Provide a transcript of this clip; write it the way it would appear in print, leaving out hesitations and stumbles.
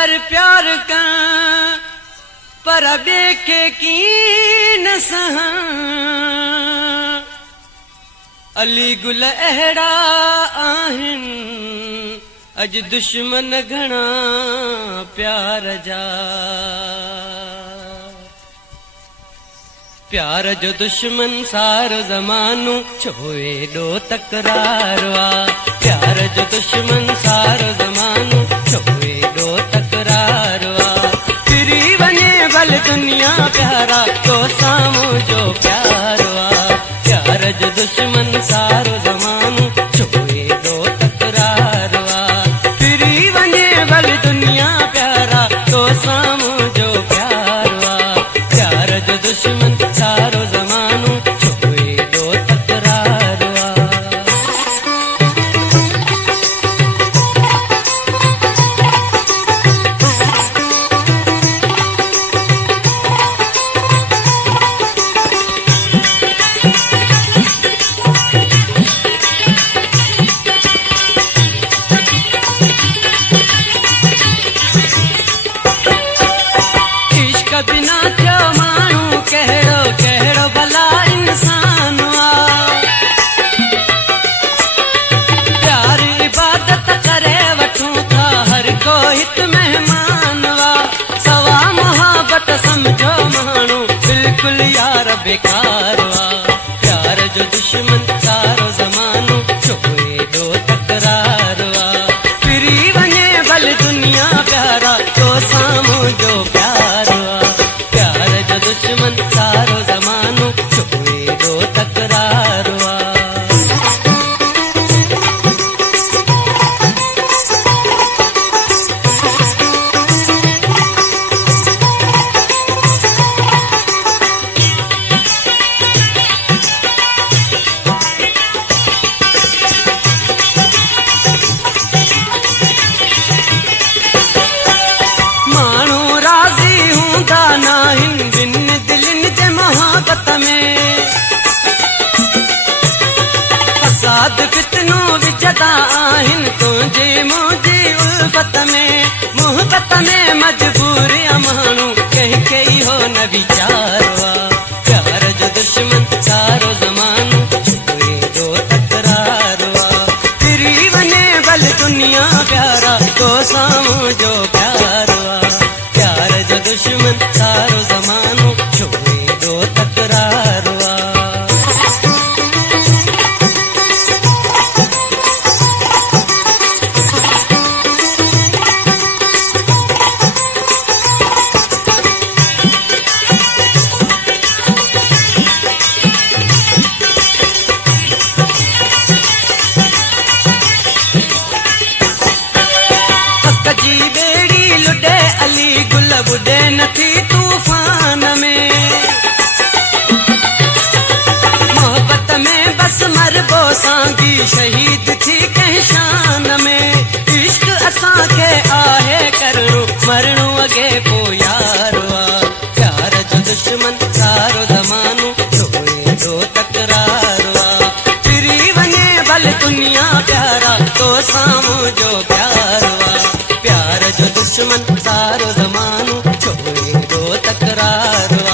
कर प्यार का पर देखे की न सहा अली गुल अहड़ा आहिन अज दुश्मन घना प्यार जा प्यार जो दुश्मन सारो ज़मानो छोए दो तकरारवा प्यार जो दुश्मन सारो ज़मानो छोए दो तकरारवा फिरी वने भल दुनिया प्यारा तो सामो जो प्यारवा प्यार जो दुश्मन सारो ज़मानो छोए दो तकरारवा फिरी वने भल दुनिया प्यारा तो सामो जो प्यारवा प्यार जो दुश्मन सारो ज़मानो छोए दो तकरारवा इश्क बिना जो मानू कहड़ो कहड़ो भला इंसान प्यार इबादत करे वठूं था हर को हित मेहमान वा सवा मोहब्बत समझो मानू बिल्कुल यार बेकार वा प्यार जो दुश्मन सारो ज़मानो छोए दो तकरार वा फिरी वने भल दुनिया प्यारा तो सामो जो प्यार वा प्यार जो दुश्मन सारो ज़मानो छोए दो तकरार वा माण्हू राज़ी हूंदा नाहिन बिन दिलनि जे मोहब्बत में फसाद फितनो विझदा आहिन तुंहिंजे मुंहिंजी उल्फत में मोहब्बत में मजबूर माण्हू कंहिंखे इहो न वीचारवा प्यार जो दुश्मन सारो ज़मानो छोए दो तकरारवा फिरी वने भल दुनिया प्यारा तो साम्हूं जो प्यारवा प्यार जो दुश्मन सारो ज़मानो छोए दो तकरारवा हक जी बेड़ी लुडे अली गुल बुडे नथी तूफान में मोहब्बत में बस मरबो सांगी शहीद थी कंहिं शान में इश्क असांखे आहे करणो मरणो अॻे पोइ यारवा प्यार जो दुश्मन सारो ज़मानो छोए दो तकरारवा फिरी वने भल दुनिया प्यारा तो साम्हूं जो प्यारवा प्यार जो दुश्मन सारो ज़मानो छोए दो तकरारवा